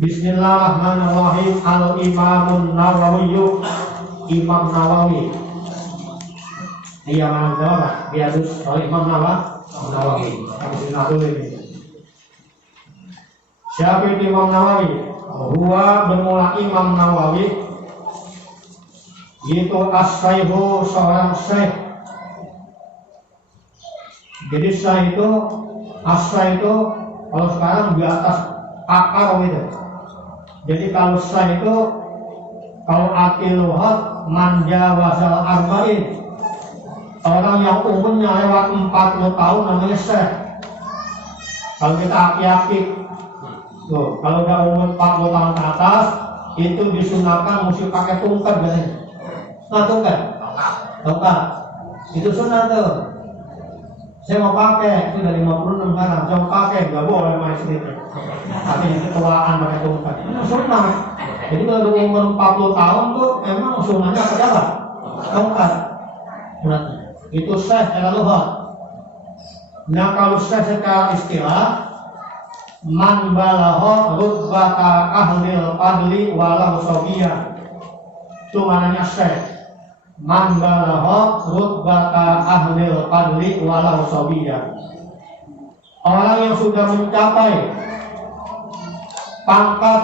Bismillahirrahmanirrahim. Al-Imamun Nawawi, Imam Nawawi. Iya mana jawab? Biadus Imam Nawawi. Siapa itu Imam Nawawi? Huwa bermula Imam Nawawi itu as-syaihu, seorang syekh. Jadi syekh itu as-syekh itu kalau sekarang di atas akar gitu. Jadi kalau syekh itu kalau arti lughat manja wasal arba'in, orang yang umurnya lewat 40 tahun namanya syekh. Kalau kita aki-aki tuh, kalau udah umur 40 tahun ke atas itu disunahkan mesti pakai tongkat katanya. Nah tongkat itu sunah tuh. Saya mau pakai, sudah 56 sekarang, saya mau pakai, gak boleh main sedikit. Tapi yang ketuaan pakai tongkat itu sunah. Jadi kalau umur 40 tahun tuh emang sunahnya apa jalan? Tongkat. Nah, itu syekh secara lughat. Nah kalau syekh secara istilah, man balagha rutbata ahlil fadli walau sabiyah. Itu maknanya syekh. Man balagha rutbata ahlil fadli walau sabiyah. Orang yang sudah mencapai pangkat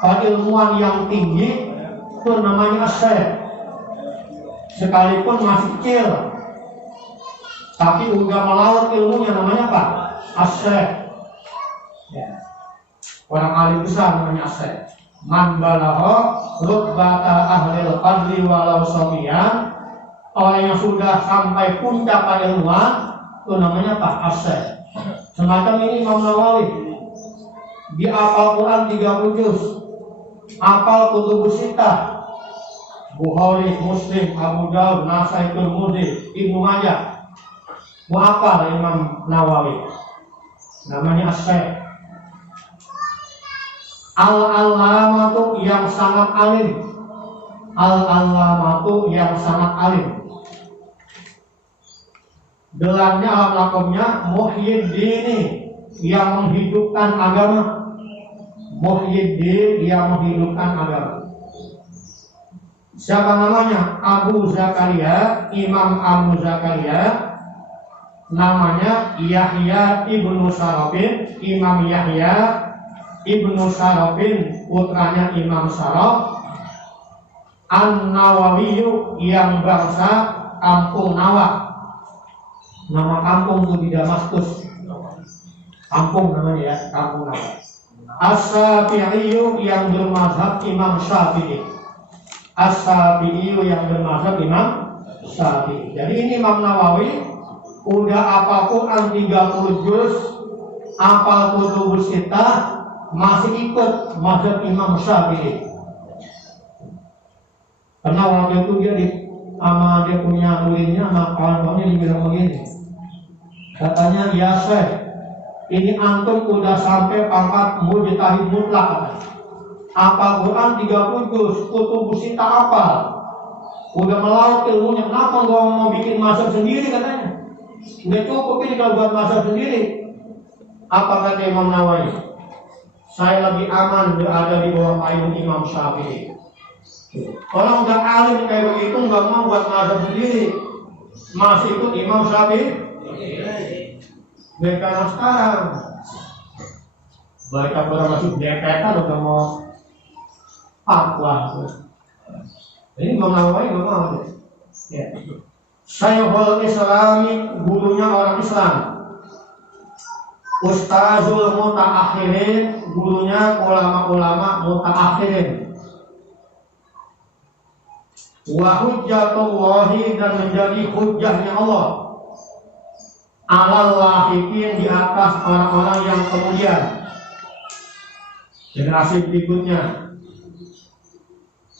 keilmuan yang tinggi itu namanya syekh. Sekalipun masih kecil tapi udah melaut ilmunya namanya apa? Syekh. Ya. Orang alim besar namanya syekh. Man balagha rutbata ahlil fadli walau sabiyan. Orang yang sudah sampai puncak keilmuan itu namanya apa? Syekh. Semacam ini Imam Nawawi. Dia hafal Quran 30 juz. Hafal kutubus sittah. Bukhari, Muslim, Abu Dawud, Nasai, Tirmidzi, Ibnu Majah. Hafal Imam Nawawi. Namanya Syekh. Al-Allamatu yang sangat alim. Al-Allamatu yang sangat alim. Gelarnya alam lakomnya Muhyiddin, yang menghidupkan agama. Muhyiddin yang menghidupkan agama. Siapa namanya? Abu Zakaria, Imam Abu Zakaria. Namanya Yahya ibnu Sarafin, Imam Yahya ibnu Sarafin, putranya Imam Saraf. An-Nawawiyu yang bangsa kampung Nawa. Nama kampung itu di Damaskus. Kampung namanya ya, kampung Nawa. As-Syafi'iyu yang bermazhab Imam Syafi'i. As-Syafi'iyu yang bermazhab Imam Syafi'i. Jadi ini Imam Nawawi udah hafal Quran 30 juz, hafal kutubus sittah, masih ikut mazhab Imam Syafi'i. Karena waktu itu dia sama dia punya muridnya, sama kawan-kawannya dibilang begini. Katanya, ya Syekh, ini antum udah sampai pangkat mujtahid mutlak. Hafal Quran 30 juz, kutubus sittah hafal. Udah melaut ilmunya, kenapa gak mau bikin mazhab sendiri katanya? Udah cukup ini kalau buat mazhab sendiri. Apa kata Imam Nawawi? Saya lebih aman berada di bawah payung Imam Syafi'i. Orang udah alim kayak begitu nggak mau buat mazhab sendiri, masih ikut Imam Syafi'i. Karena sekarang baca Quran masih deketan udah mau fatwa. Ini Imam Nawawi nggak mau. Ya. Syekhul Islami, gurunya orang Islam. Ustazul Mutaakhirin, gurunya ulama-ulama mutaakhirin. Wa hujjatullahi, dan menjadi hujjahnya Allah. Alal lahiqin, di atas orang-orang yang kemudian, generasi berikutnya.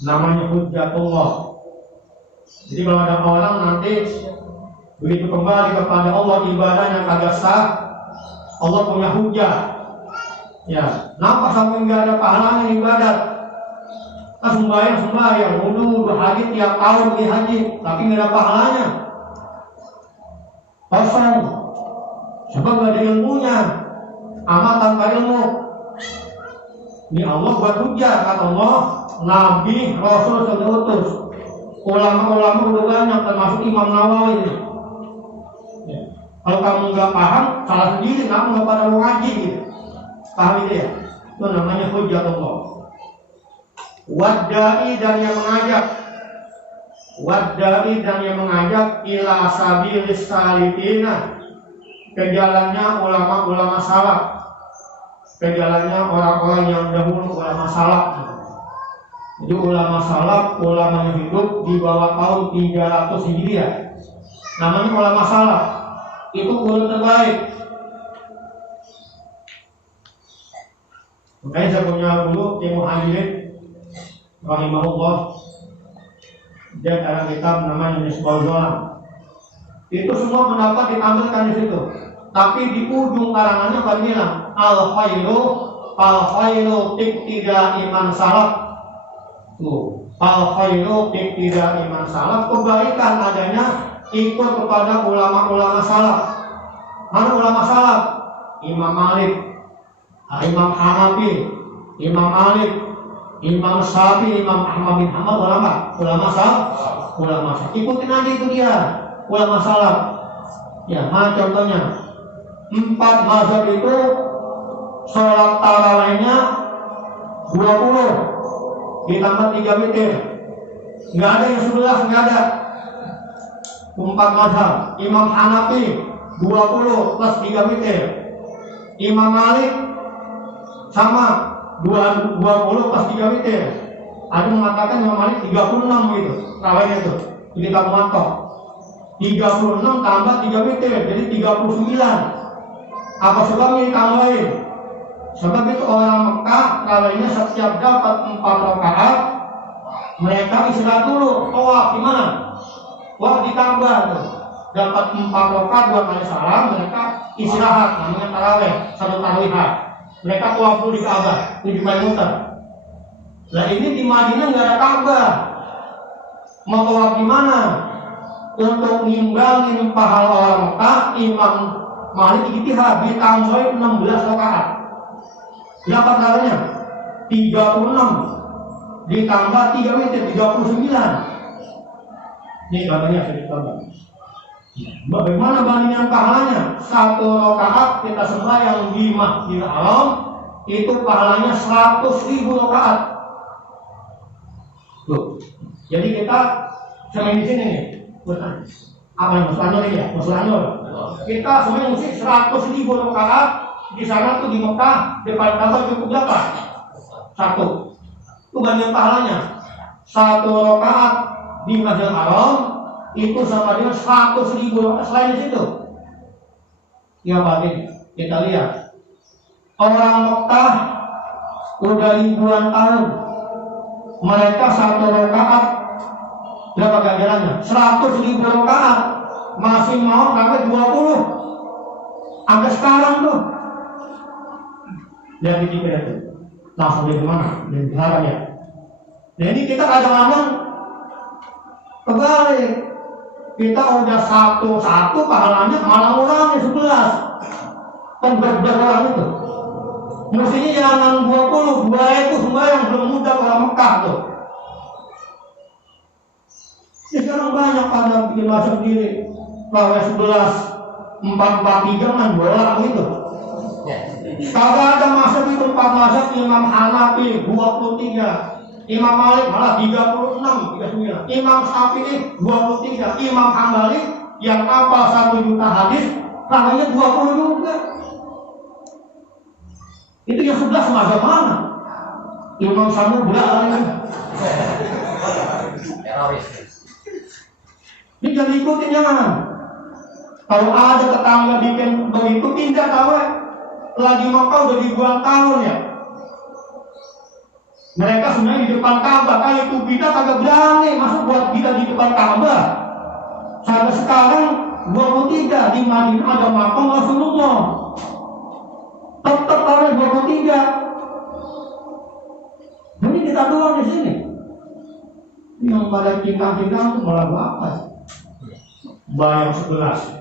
Namanya hujjatullah. Jadi kalau ada orang nanti begitu kembali kepada Allah ibadahnya kagak sah, Allah punya hujah. Ya, kenapa sampai nggak ada pahalanya ibadat? Nah, sembahyang, wudu, berhaji tiap tahun di haji, tapi nggak ada pahalanya. Kosong. Sebab nggak ada ilmunya. Amal tanpa ilmu. Ini Allah buat hujah, kata Allah, Nabi, Rasul sudah utus. Ulama-ulama udah banyak, termasuk Imam Nawawi. Ya. Kalau kamu nggak paham, salah sendiri, kamu nggak pada mau ngaji gitu. Paham itu ya? Itu namanya hujah Allah. Waddai dan yang mengajak, waddai dan yang mengajak ila sabilis salihina, ke jalannya ulama-ulama salaf, ke jalannya orang-orang yang dahulu, ulama salaf. Jadi ulama salaf, ulama yang hidup di bawah tahun 300 Hijriah, namanya ulama salaf. Itu guru terbaik. Makanya saya punya guru Imam Muhajirin rahimahullah, dia dalam kitab namanya Nisbah Zolam. Itu semua pendapat ditampilkan di situ. Tapi di ujung karangannya pada bilang al khairu tidak iman salaf. Tuh, al khairu tidak iman salaf, kebaikan adanya ikut kepada ulama-ulama salaf. Mana ulama salaf? Imam Malik, Imam Hanafi, Imam Malik, Imam Syafi'i, Imam Ahmad bin Hanbal, ulama salaf. Ikutin aja itu dia, ulama salaf. Ya, mana contohnya? 4 mazhab itu sholat tarawihnya 20 ditambah 3 witir. Nggak ada yang 11, nggak ada. 4 mazhab. Imam Hanafi 20 plus 3 witir. Imam Malik sama 20 plus 3 witir. Ada mengatakan Imam Malik 36 gitu tarawihnya itu. Jadi kamu mantap. 36 tambah 3 witir jadi 39. Apa sebabnya ditambahin? Sebab itu orang Mekah tarawihnya setiap dapat 4 rakaat mereka istirahat dulu. Tawaf gimana? Wah ditambah tuh. Dapat 4 rakaat 2 kali salam, mereka istirahat namanya tarawih, 1 tarawihah. Mereka tawaf dulu di Ka'bah, 7 kali muter. Nah ini di Madinah nggak ada Ka'bah. Mau tawaf gimana? Untuk nimbangin pahala orang Mekah, Imam Malik ijtihad ditambahin 16 rakaat. Berapa tarawihnya? 36 ditambah 3 witir 39. Ini katanya sedikit tambah. Bagaimana bandingan pahalanya? 1 rakaat kita sembahyang di Masjidil Haram itu pahalanya 100.000 rakaat. Tuh. Jadi kita sampai di sini nih. Betul. Apa yang Muslanur ini ya? Muslanur. Kita semuanya mesti 100.000 rakaat di sana tuh di Mekah depan Ka'bah cukup berapa? 1. Itu banding pahalanya. 1 rakaat di Masjidil Haram itu sama dengan 100.000 rakaat selain di situ. Ya Pak, kita lihat. Orang Mekah udah ribuan tahun. Mereka 1 rakaat berapa ganjarannya? 100.000 rakaat masih mau sampai 20 sampai sekarang tuh. Lihat di TV itu langsung dari mana? Dari belakang ya. Nah ini kita kadang-kadang kebalik. Kita udah 1 pahalanya malah orangnya 11. Kan berapa itu? Mestinya jangan 20, 2 itu semua yang belum mudah orang Mekah tuh. Sekarang banyak pada bikin masa sendiri. Tarawih 11, 443 kan bola gitu. Kagak ada masa itu 4 masa Imam Hanafi 23, Imam Malik malah 36, 39, Imam Syafi'i 23, Imam Hambali yang hafal 1 juta hadis namanya 20 juga. Itu yang 11 masa mana? Imam Samudra lagi. Teroris. Ini jangan ikutin jangan. Kalau ada tetangga bikin begitu pindah tahu ya. Lagi Mekah udah ribuan tahun ya. Mereka sebenarnya di depan Ka'bah, kayak itu bidah kagak berani masuk buat bidah di depan Ka'bah. Sampai sekarang 23 di Madinah ada makam Rasulullah. Tetap ada 23. Jadi kita doang di sini. Yang pada tingkang-tingkang itu malah berapa? Bayang 11.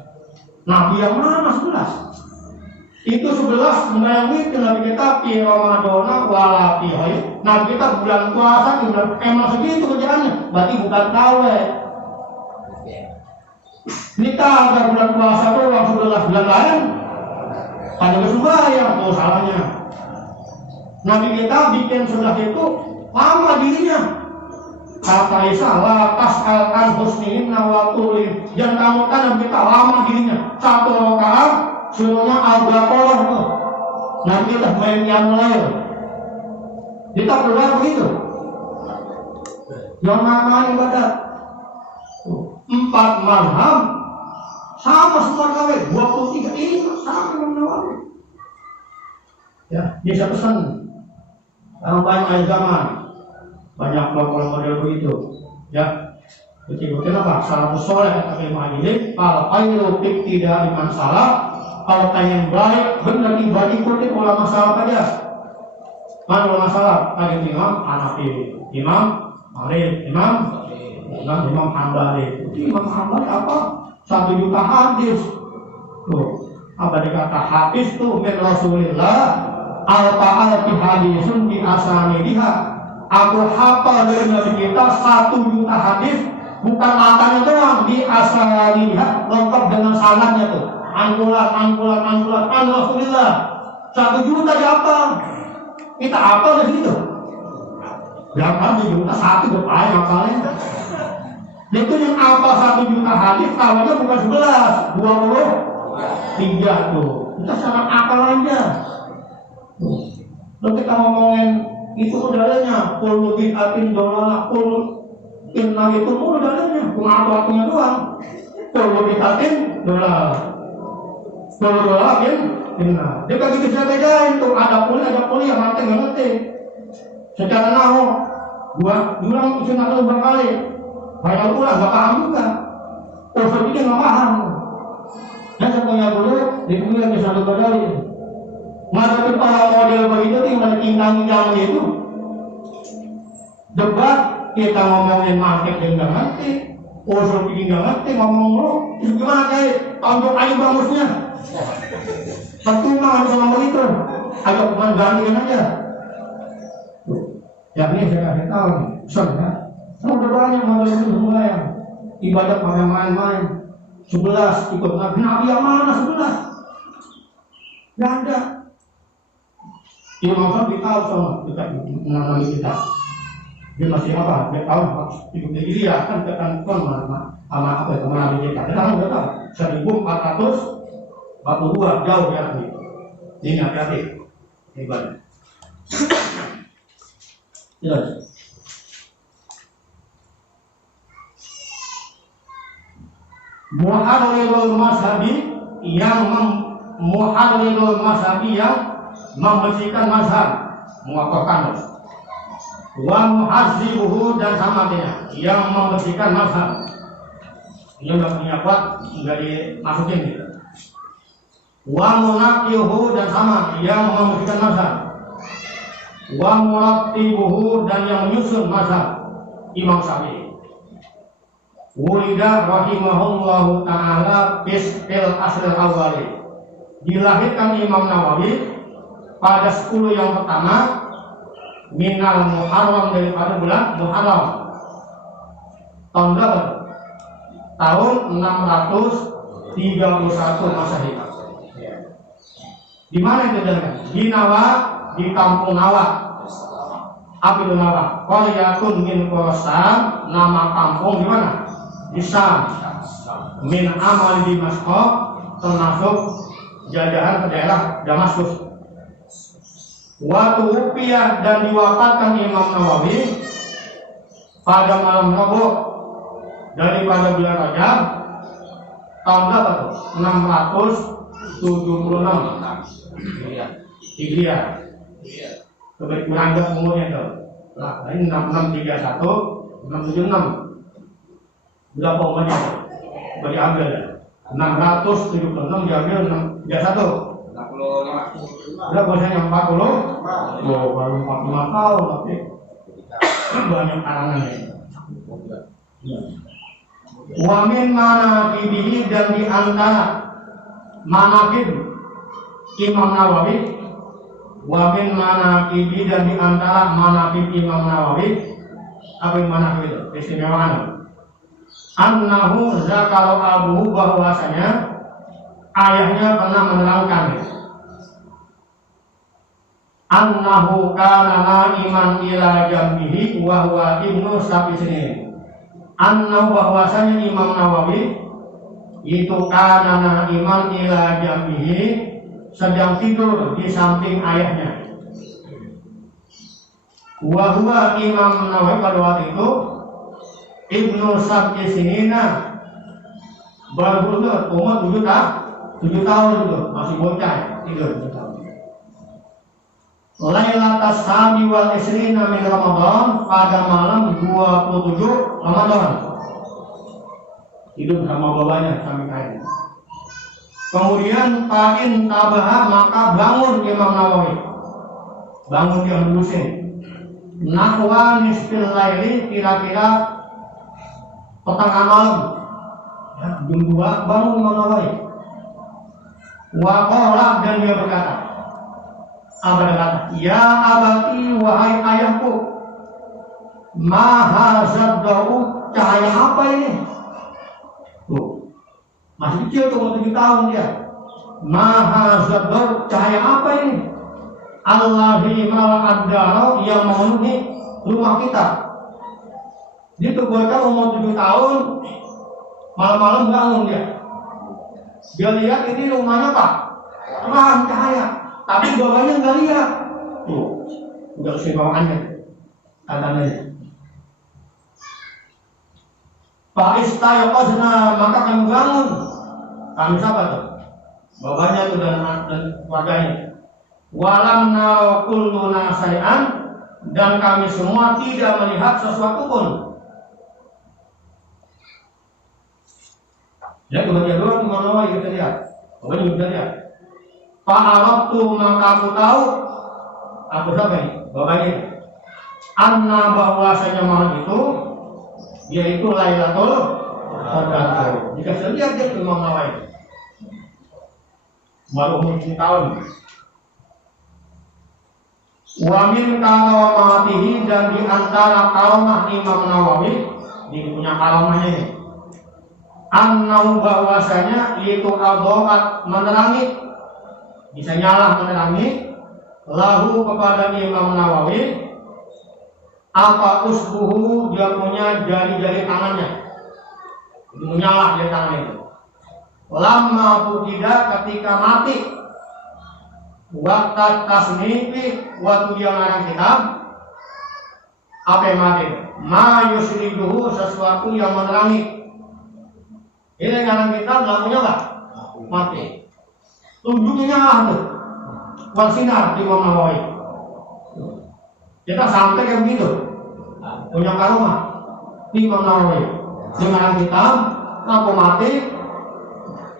Nabi yang mana 11? Itu 11 melalui Nabi kita di Ramadan wala fi haid. Nabi kita bulan puasa di bulan emang segitu kerjaannya. Berarti bukan kawe. Kita ada bulan puasa tuh yang 11 bulan lain. Hanya bersembahyang tuh salahnya. Nabi kita bikin 11 itu lama dirinya. Kata Isa la tas'alkan husnihin nawatulin. Jangan kamu kan Nabi kita lama dirinya. Satu rakaat suruhnya al-Baqarah tuh. Nanti kita main yang mulai. Kita keluar begitu. Yang namanya ibadat 4 mazhab sama semua gawe 23 ini sama Imam Nawawi. Ya, bisa pesan. Kalau banyak zaman banyak model begitu. Ya, betul-betul apa? Salafus soleh kata Imam Ghazali, al-khairu tidak iman salah. Kalau tanya yang baik, benar ikuti ulama salaf aja. Mana ulama salaf? Tadi Imam Hanafi, Imam Malik, Imam Hambali. Imam Hambali apa? 1 juta hadis. Tuh, apa dikata hadis tuh min Rasulillah al-ta'al fi hadisun di asanidiha. Aku hafal dari Nabi kita 1 juta hadis, bukan matanya doang, di asanidiha, lengkap dengan sanadnya tuh. Angkulan Rasulillah 1 juta dihafal. Kita hafal dari situ. Berapa juta? 1 berapa hafalnya? Itu yang hafal 1 juta hadis, tahunya bukan 11, 23 tuh. Kita sangat hafal aja. Lalu kita ngomongin itu udahnya, kullu bid'atin dolalah, kullu inna itu udahnya, cuma waktunya doang. Kullu bid'atin dolalah. Kalau lagi, dia bagi bisa bedain tuh ada kuliah mati nggak ngerti. Secara nahu, gua bilang isi nahu berkali, banyak pula nggak paham juga. Usul ini nggak paham. Dan saya punya guru, di kuliah bisa bedain. Ngadepin orang model begitu tinggal tinggal itu. Debat kita ngomongin market yang nggak ngerti, usul ini nggak ngerti, ngomong lu, gimana kayak tonjok aja bagusnya. Percuma sama begitu, agak menggantikan aja. Ya ini saya kasih tahu nih, soalnya udah banyak model itu semua yang ibadat pakai main-main. 11 ikut Nabi yang mana 11? Nggak ada. Imam Syafi'i tahu sama kita mengenai kita. Dia masih apa? Dia tahu ikut dia kan tekan sama apa itu mengenai kita. Kita kan udah tahu 1442 jauh ya nih. Ini hati-hati. Hebat. Jelas. Muharrirul mazhabi yang membersihkan mazhab, mengokohkan. Wa muhazzibuhu dan sama dia yang membersihkan mazhab. Ini udah punya kuat, enggak dimasukin gitu. Wa munaqihu dan sama yang membersihkan mazhab. Wa murattibuhu dan yang menyusun mazhab Imam Syafi'i. Wulida rahimahullahu ta'ala bistil asril awali. Dilahirkan Imam Nawawi pada 10 yang pertama minal Muharram, daripada bulan Muharram. Tahun berapa? Tahun 631 Masehi. Di mana itu jalan? Di Nawa, di kampung Nawa. Apa itu Nawa? Qaryatun min Khorasan, nama kampung di mana? Di Syam. Min amal di Damaskus, termasuk jajahan ke daerah Damaskus. Waktu rupiah dan diwafatkan Imam Nawawi pada malam Rabu daripada bulan Rajab tahun berapa tuh? 676 Hijriah. Kebetulan anggap umurnya tuh. Nah, ini 6631 676. Berapa umurnya? Bagi ambil 676 diambil 631. Berapa banyak 40? Oh, baru 45 tahun tapi banyak karangannya. Wamin manakibih dan di antara manakib Imam Nawawi, wa min manaqibi, dan di antara manaqib Imam Nawawi, apa yang manaqib itu? Keistimewaan. Annahu zakara abuhu, bahwasanya ayahnya pernah menerangkan annahu kana na'iman ila jambihi wa huwa ibnu sab'isinin. Annahu, bahwasanya Imam Nawawi itu kana na'iman ila jambihi, sedang tidur di samping ayahnya. Wa huwa Imam Nawawi pada waktu itu ibnu sab'isina, baru umur 7 tahun itu, masih bocah tidur 7 tahun. Lailatas Sabi wal Isrina min Ramadan, pada malam 27 Ramadan, tidur sama babanya sampai akhir. Kemudian fa'in tabaha, maka bangun Imam Nawawi, bangun dia berlusin. Nahwa nisfil laili, kira-kira pertengahan malam, ya, jam 2 bangun Imam Nawawi. Wa qala, dan dia berkata, ya abati, wahai ayahku, ma hazad da'u, cahaya apa ini? Tuh, masih kecil tuh, 7 tahun dia. Ma hazad da'u, cahaya apa ini? Allahi mala'ad-daro, yang memenuhi rumah kita. Dia tuh bocah umur 7 tahun, malam-malam bangun dia. Dia lihat ini rumahnya Pak, terang cahaya, tapi bapaknya nggak lihat. Tuh, udah kesimbangannya, tandanya. Pak istayqazna, maka kami bangun. Kami siapa tuh? Bapaknya itu dan keluarganya. Walam nakulluna say'an, dan kami semua tidak melihat sesuatu pun. Ya, kemudian dua Imam Nawawi kita lihat. Pokoknya kita lihat. Fa'arabtu, maka aku tahu. Aku siapa ini? Bapaknya. Anna, bahwasanya malam itu, yaitu Lailatul Qadar. Jika saya lihat dia Imam Nawawi, baru umur 7 tahun. Wa min karamatihi, dan di antara karamah Imam Nawawi, dia punya karamahnya ini. Annau, bahwasanya itu adhoat, menerangi, bisa nyala menerangi, lahu kepada Imam Nawawi, apa usbuhu, dia punya jari-jari tangannya, itu menyala jari tangan itu. Lama tidak, ketika mati, waktu tasnifi, waktu dia ngarang kitab, apa yang mati? Ma yusriduhu, sesuatu yang menerangi. Ini ngarang kitab, lampunya enggak? Mati. Tunjuknya nyala tuh, bersinar di Imam Nawawi. Kita sampai kayak begitu, punya karomah di Imam Nawawi. Dia ngarang kitab, lampu mati,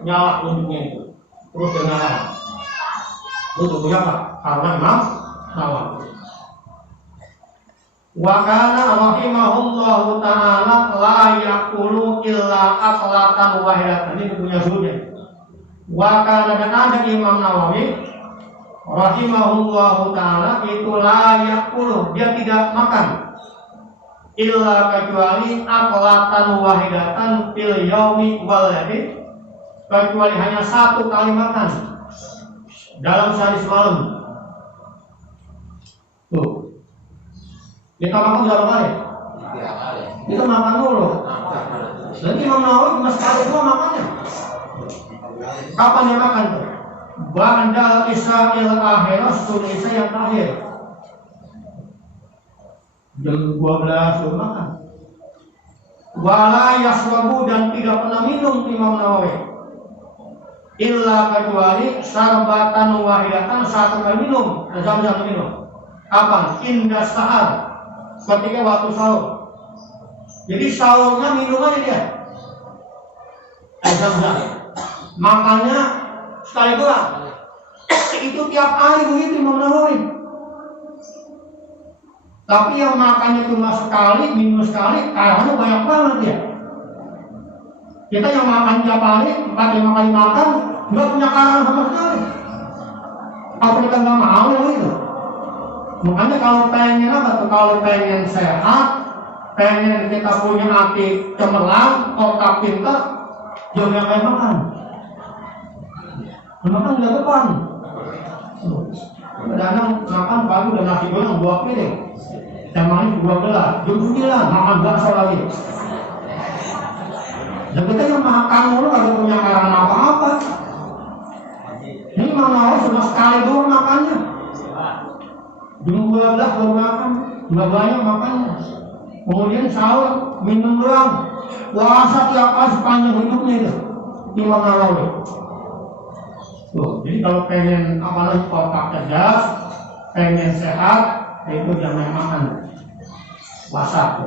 nyala tunjuknya itu, terus dia nyala. Itu punya apa? Karena Imam Nawawi. Wa kana rahimahullahu ta'ala la yaqulu illa aqlatan wahidatan. Ini punya sunnah. Wa kana, dan ada Imam Nawawi rahimahullahu ta'ala itu la yaqulu, dia tidak makan illa kecuali aqlatan wahidatan fil yaumi wal laili, kecuali hanya 1 kali makan dalam sehari semalam. Tuh, kita makan berapa kali? 3 kali. Kita makan dulu. Dan Imam Nawawi cuma sekali dua makannya. Kapan dia makan tuh? Ba'dal Isa'il akhir, sunnah Isya yang terakhir. Jam 12 baru makan. Wala yaswabu, dan tidak pernah minum Imam Nawawi. Illa kecuali sarbatan wahidatan, 1 kali minum, jam-jam minum. Kapan? Indah sahar, ketika waktu sahur. Jadi sahurnya minum aja dia. Jam-jam. Makannya sekali doang. Itu tiap hari begitu Imam Nawawi. Tapi yang makannya cuma sekali, minum sekali, kayaknya banyak banget ya. Kita yang makan tiap hari, 4-5 kali makan, nggak punya karang sama sekali. Apa kita nggak mau itu? Makanya kalau pengen apa tuh? Kalau pengen sehat, pengen kita punya hati cemerlang, otak pintar, jangan kayak makan. Makan nggak depan. Kadang makan pagi udah nasi goreng 2 piring, yang manis 2 gelas, jam 9 makan bakso lagi. Dan kita yang makan mulu agak punya karang apa-apa. Ini mau cuma sekali doang makannya. Jam 12 baru makan, nggak banyak makannya. Kemudian sahur, minum doang. Puasa tiap hari sepanjang hidupnya itu. Imam Nawawi. Tuh, jadi kalau pengen apalagi otak cerdas, pengen sehat, itu jangan makan puasa.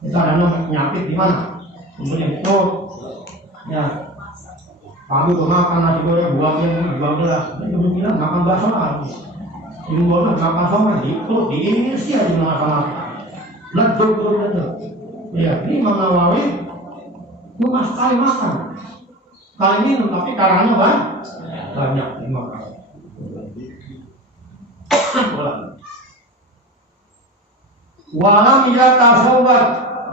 Itu ada penyakit di mana? Kemudian itu, ya, pagi udah makan nasi goreng 2 gelas, itu bilang makan bakso lagi. Ini boleh makan sama itu diiris ya di mana-mana. Leduk. Ya, ini Imam Nawawi cuma sekali makan. Kali ini tapi karangannya banyak dimakan. Walam yatasawwad,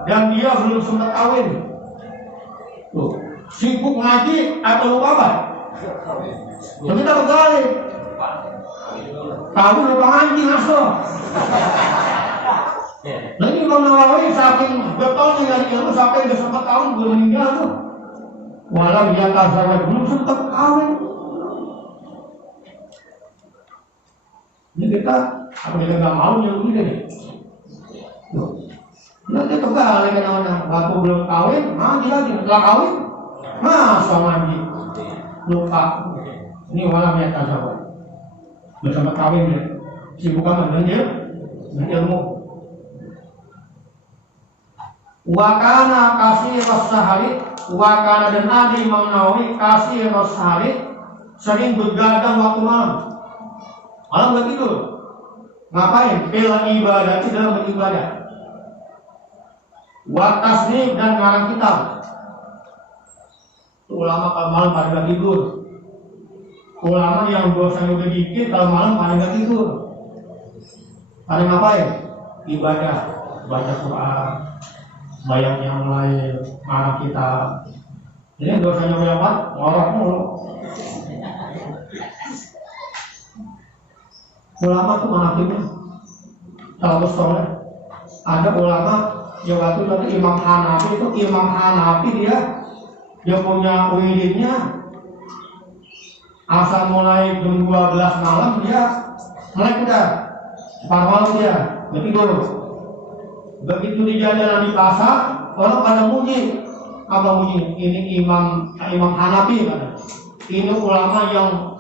dan dia belum sempat kawin. Tuh, sibuk ngaji atau lupa apa? Jadi kita berbalik. Kamu lupa ngaji masuk. Nah ini Imam Nawawi saking betulnya ngaji ilmu sampai udah sempat tahun belum meninggal tuh. Walau dia tasawuf belum sempat kawin. Ini kita, apa kita nggak mau nyuruh dia nih? Nanti kebalik kan waktu belum kawin, ngaji lagi. Setelah kawin, masa ngaji lupa. Ini walau dia tasawuf. Bersama kawin dia, sibuk amat dengan ilmu. Wakana kasih sehari, wakana dan adi Imam Nawawi kasih sehari, sering begadang waktu malam. Malam begitu, ngapain? Bila ibadah, dalam beribadah. Watasni dan ngarang kitab. Ulama kalau malam pada nggak tidur. Ulama yang dosanya udah dikit kalau malam pada nggak tidur. Pada ngapain? Ibadah, baca Quran, bayang yang lain, ngarang kitab. Ini dosanya berapa? Ngorok mulu. Ulama tuh menakibnya kalau soleh. Ada ulama yang waktu itu Imam Hanafi dia punya wiridnya asal mulai jam 12 malam dia melek udah separuh malam dia begitu di jalan di pasar orang pada muji ini Imam Hanafi kan? Ini ulama yang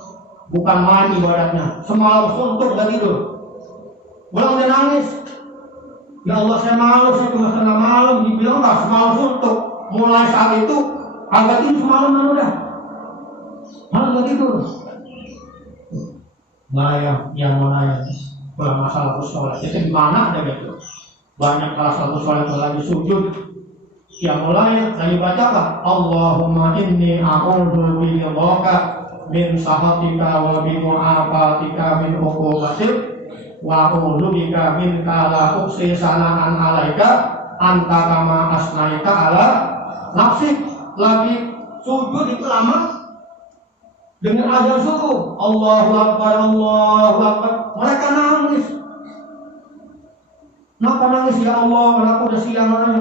bukan main ibadatnya, semalam suntuk gak tidur, pulang dia nangis. Ya Allah saya malu, saya cuma setengah malam, dibilang lah semalam suntuk. Mulai saat itu agak tidur semalaman udah, malam gak tidur. Yang mana ulama salafus saleh itu gimana ada gitu? Banyak kelas salafus saleh lagi sujud, yang mulai lagi baca apa? Allahumma inni a'udzu biridhaka min sahatika wa bi mu'afatika min uqubatik wa a'udzu bika minka la uqsi sana'an 'alaika anta kama asnaita 'ala nafsik. Lagi sujud itu lama dengan azan subuh, Allahu Akbar, Allahu Akbar. Mereka nangis. Kenapa nangis ya Allah? Kenapa udah siang orang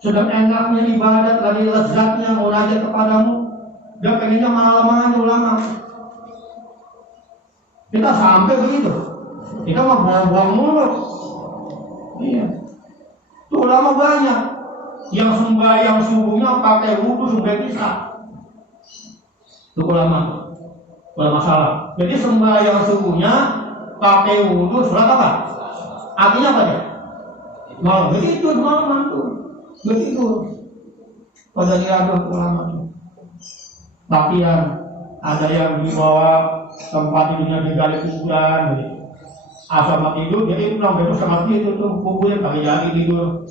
sudah enaknya ibadat, lagi lezatnya mau munajat kepadamu, dia pengennya malam-malam ulama. Kita sampai begitu, kita mah buang-buang mulut. Iya, tuh ulama banyak yang sembahyang subuhnya pakai wudhu sampai kisah. Itu ulama salah. Jadi sembahyang subuhnya pakai wudhu sholat apa? Artinya apa ya? Malam begitu malam tuh. Begitu pada diadu ulama itu. Tapi yang ada yang dibawa tempat tidurnya digali kuburan, asal mati tidur, jadi pulang besok sama tidur tuh kuburan pakai jadi tidur.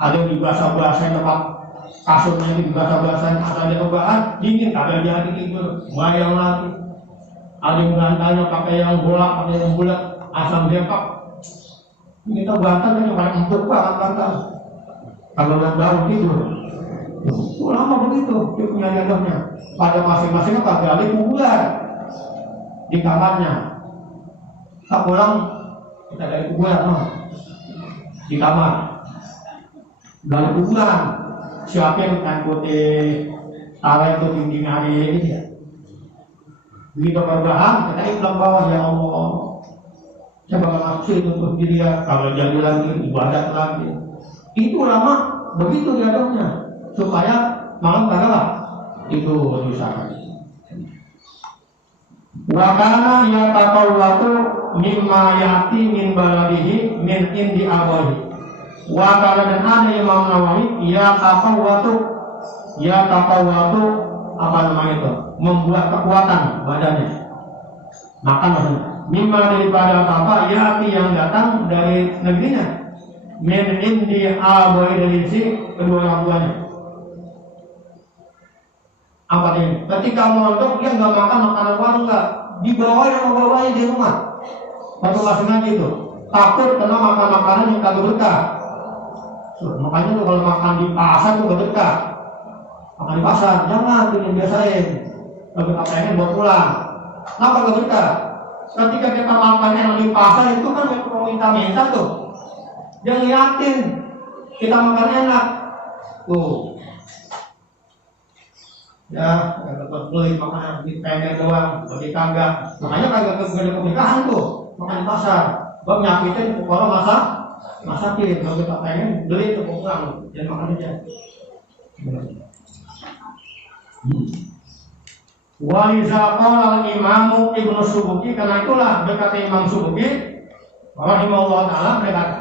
Ada yang dibasah-basahin tempat kasurnya dibasah-basahin, ada yang kebahan dingin, ada yang jadi tidur, bayang lagi. Ada yang berantanya pakai yang bola, pakai yang bulat, asam jengkok. Kita bantal kan yang paling empuk banget bantal. Kalau lihat baru gitu, lama begitu dia punya jadahnya. Pada masing-masing apa gali kuburan di kamarnya. Tak pulang kita gali kuburan di kamar. Gali kuburan, siapin kan putih tawa itu dinding hari ini ya. Begitu berbahan, kita iklan bawah ya Allah. Saya bakal masuk itu untuk dilihat kalau jadi lagi ibadat lagi. Itu lama begitu diaduknya supaya malam kagak itu misalkan. Wakana ya tatawatu mimma yati min baladihi min indi abahi. Wakana dan ada Imam Nawawi ya tatawatu apa namanya itu, membuat kekuatan badannya. Makan maksudnya mimma daripada apa yati yang datang dari negerinya. Min indi abai dari si kedua orang tuanya. Apa ini? Ketika mondok dia nggak makan makanan warung, nggak dibawa yang membawanya di rumah. Waktu masih ngaji itu takut kena makan makanan yang kagak berkah. Makanya tuh kalau makan di pasar tuh gak berkah. Makan di pasar jangan tuh yang biasain. Kalau kita pengen buat pulang. Kenapa gak berkah? Ketika kita makan yang di pasar itu kan mau minta tuh. Dia ngeliatin kita makan enak tuh ya, dapat beli makanan di pengen doang, bagi kagak. Makanya kagak keberkahan tuh makan di pasar. Bab nyakitin orang masakin. Kalau kita pengen beli itu pulang dan makan aja. Wa iza qala al-Imam Ibnu Subuki, karena itulah berkata Imam Subuki rahimahullah taala berkata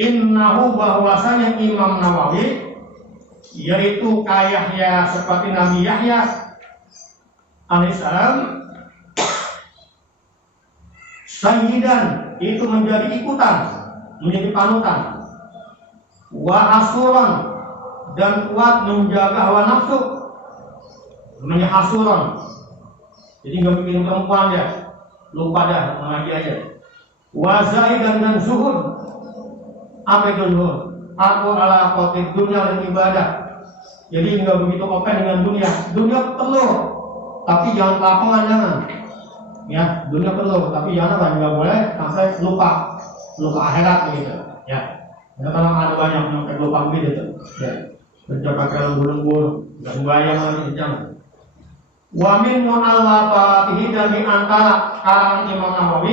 innahu bahwasanya Imam Nawawi yaitu kayahnya seperti Nabi Yahya alaihissalam sayyidan itu menjadi ikutan, menjadi panutan, wa asuran dan kuat menjaga hawa nafsu, namanya asuran. Jadi nggak bikin perempuan ya, lupa dah mengaji aja. Wa zaidan dan zuhud. Apa itu zuhud? Aku ala qatid dunia dan ibadah. Jadi nggak begitu open dengan dunia. Dunia perlu, tapi jangan lapangan jangan. Ya, dunia perlu, tapi jangan apa? Nggak boleh sampai lupa akhirat gitu. Ya, karena ada banyak yang sampai lupa gitu. Ya, mencoba kalau lembur, nggak bayang lagi jangan. Wa min mu'allafatihi, dan di antara karangan Imam Nawawi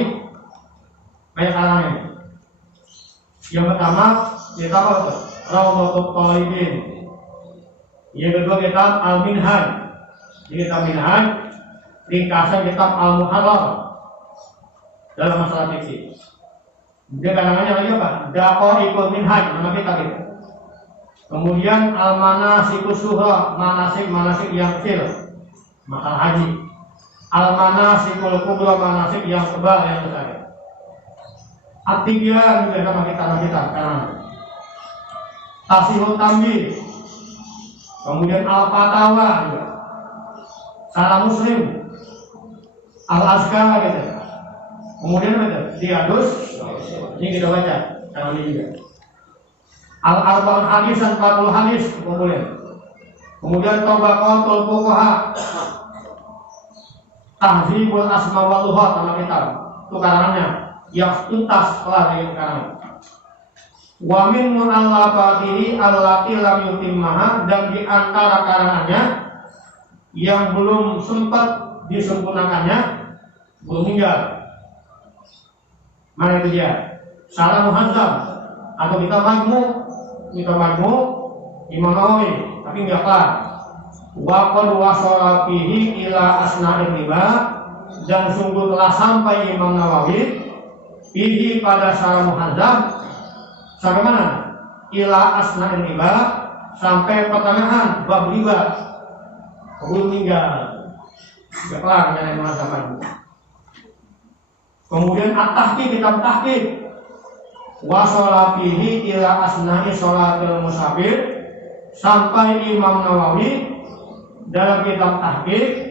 banyak karangan ini. Yang pertama kitab Rawdatul Talibin. Yang kedua kitab Al-Minhaj. Kitab Minhaj ringkasan kitab Al-Muharrar dalam masalah fikih. Kemudian karangannya lagi apa? Daqaiqul Minhaj, nama kitab itu. Kemudian Al-Manasikus Sughra, manasik yang kecil, masalah haji. Al-Manasikul Kubra, manasik yang tebal, yang besar. At-Tibyan juga nama kita karena Tasihul Tambi. Kemudian Al-Fatawa juga, Salah Muslim, Al-Azkar gitu. Kemudian apa itu? Ziyadus. Ini kita baca karena ini juga. Al-Arba'un Hadis, 40 hadis kemudian Tabaqatul Fuqaha, Tahzibul Asma wal Lughat, nama kitab itu karangannya yang tuntas telah dikatakan. Wa min mu'allafatihi allati lam yutimmaha, dan di antara karangannya yang belum sempat disempurnakannya, belum hingga. Mana itu dia? Salah Muhazzab atau kita Majmu' Imam Nawawi, tapi enggak apa. Wa qad wasala fihi ila asna'ir riba, dan sungguh telah sampai Imam Nawawi fihi pada Salah Muhazzab sampai mana? Ila asna'ir riba, sampai pertengahan bab riba. Belum tinggal. Enggak kelar dengan muhadzab. Kemudian at-tahqiq, kitab tahqiq. Wa shala fihi ila asna'i sholatil musafir, sampai Imam Nawawi dalam kitab tahqiq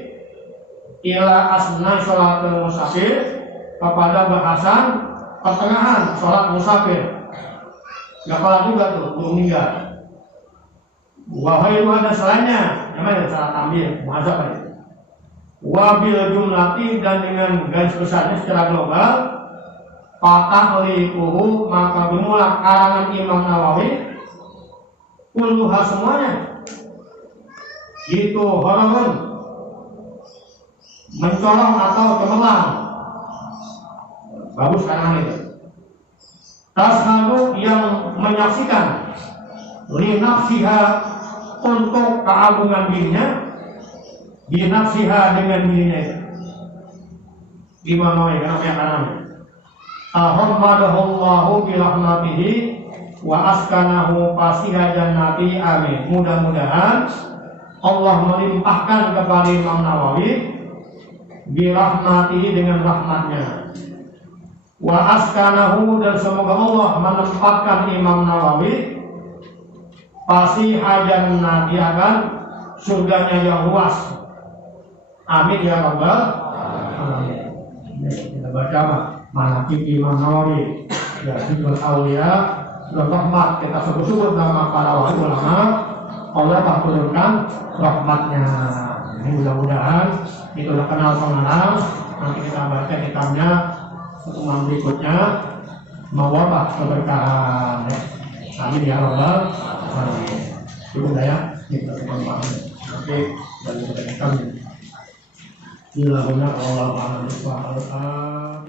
ila asna sholatul musafir, kepada bahasan pertengahan sholat musafir. Gak kalah juga tuh, belum meninggal. Wahai ada selainnya, namanya salah ambil, muhadzab aja. Wabil jumlati, dan dengan garis besarnya secara global, patah lipuhu, maka bermula karangan Imam Nawawi kulluha semuanya itu hororun, mencolong atau cemerlang. Bagus karangan itu. Tashadu, yang menyaksikan, linafsiha, untuk keagungan dirinya, binafsiha, dengan dirinya itu. Imam Nawawi kenapa yang kanannya? Alhamdulillahu birahmatihi wa askanahu fasiha jannati, amin. Mudah-mudahan Allah melimpahkan kepada Imam Nawawi birahmatihi, dengan rahmatnya, wa askanahu, dan semoga Allah menempatkan Imam Nawawi fasiha jannati, akan surganya yang luas, amin ya rabbal alamin. Kita baca manaqib Imam Nawawi, ya Hibul Aulia dan rahmat. Kita sebut-sebut nama para wali ulama, Allah turunkan rahmatnya. Ini mudah-mudahan itu udah kenal pengenal. Nanti kita baca kitabnya pertemuan berikutnya, mewabah keberkahan. Amin ya rabbal alamin. Cukup ya, kita paham. Oke, dan kita kami. Bila benar Allah Subhanahu wa taala.